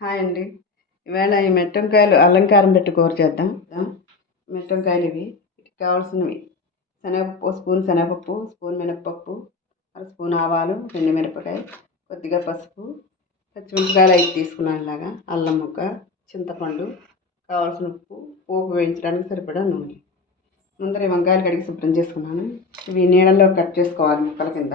Hi అండి. ఇవాళ ఈ మెట్టంకాయలు అలంకారం పెట్టి కూర చేద్దాం. మెట్టంకాయలు ఇవి. వీటికి కావాల్సినవి స్పూన్ శనగపప్పు, స్పూన్ మినపప్పు, అర స్పూన్ ఆవాలు, 2 మిరపకాయ, కొద్దిగా పసుపు, పచ్చిమిరపకాయలు 5 తీసుకున్నాను. ఇలాగా అల్లం ముక్క, చింతపండు, కావాల్సిన ఉప్పు, పోపు వేయించడానికి సరిపడా నూనె. ముందర ఈ వంకాయలు కడిగి శుభ్రం చేసుకున్నాను. ఇవి నీళ్ళల్లో కట్ చేసుకోవాలి ముక్కల కింద.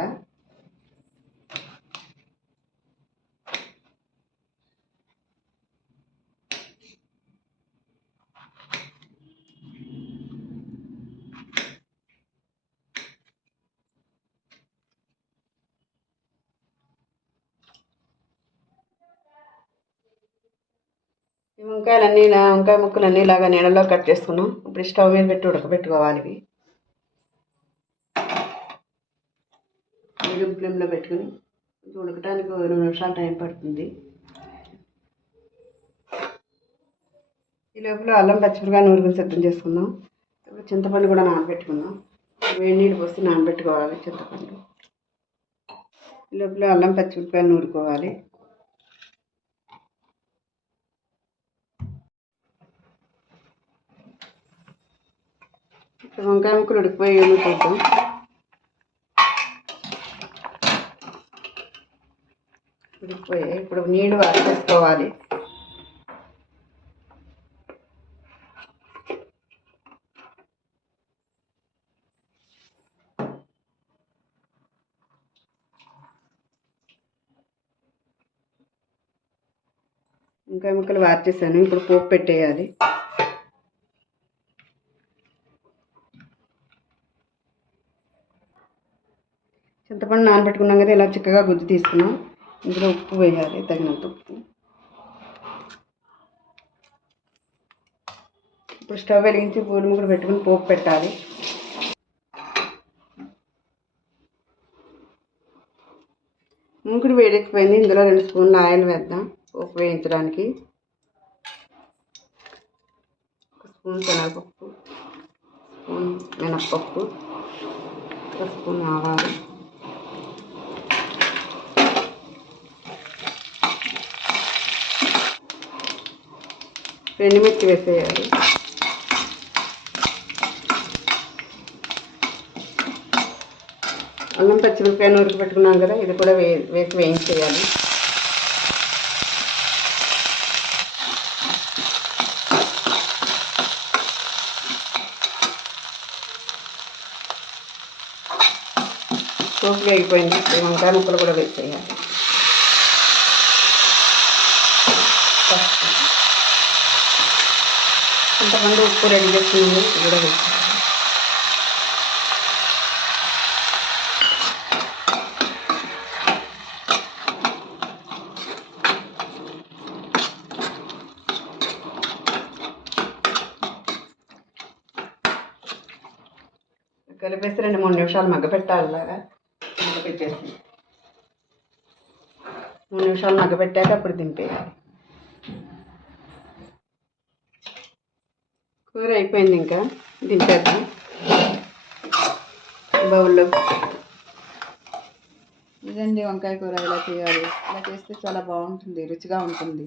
ఈ వంకాయ ముక్కలన్నీ ఇలాగా నీళ్ళలో కట్ చేసుకున్నాం. ఇప్పుడు స్టవ్ మీద పెట్టి ఉడకబెట్టుకోవాలి. ఇవి మీడియం ఫ్లేమ్లో పెట్టుకుని ఉడకటానికి 2 నిమిషాలు టైం పడుతుంది. ఈ లోపల అల్లం పచ్చిమిరపకాయ నూరుకుని సిద్ధం చేసుకుందాం. ఇప్పుడు చింతపండు కూడా నానబెట్టుకుందాం. వేడి నీళ్ళు పోసి నానబెట్టుకోవాలి చింతపండు. ఈ లోపల అల్లం పచ్చిమిరపకాయ నూరుకోవాలి. వంకాయ ముక్కలు ఉడికిపోయి చూద్దాం. ఉడికిపోయాయి. ఇప్పుడు నీళ్ళు వేసుకోవాలి. వంకాయ ముక్కలు వార్చేసాను. ఇప్పుడు పోపు పెట్టేయాలి. చింతపండు నానబెట్టుకున్నాం కదా, ఇలా చిక్కగా గుజ్జు తీసుకున్నాం. ఇందులో ఉప్పు వేయాలి, తగినంత ఉప్పు. ఇప్పుడు స్టవ్ వెలిగించి పూల ముగ్గురు పెట్టుకుని పోపు పెట్టాలి. మూకుడు వేడెక్కిపోయింది. ఇందులో 2 స్పూన్ల ఆయిల్ వేద్దాం పోపు వేయించడానికి. 1 స్పూన్ శనగపప్పు, స్పూన్ మినప్పప్పు, 1 స్పూన్ ఆవాలు, ఎండుమిర్చి వేసేయాలి. అల్లం పచ్చిమిరపకాయ నూరికి పెట్టుకున్నాం కదా, ఇది కూడా వేసి వేయించేయాలి. పోపు వేగిపోయింది. వంకాయ ముక్కలు కూడా వేసేయాలి. చింతపండు ఉప్పు రెడీ చేసుకున్నాము, ఇది కూడా వేసేయాలి. కలిపేసి 2-3 నిమిషాలు మగ్గపెట్టాలి. ఇలాగా మగ్గపెట్టేసి 3 నిమిషాలు మగ్గపెట్టాక అప్పుడు దింపేయాలి. కూర అయిపోయింది. ఇంకా దింపేద్దాం బౌల్లో. ఇదండి వంకాయ కూర. ఇలా చేయాలి. ఇలా చేస్తే చాలా బాగుంటుంది, రుచిగా ఉంటుంది.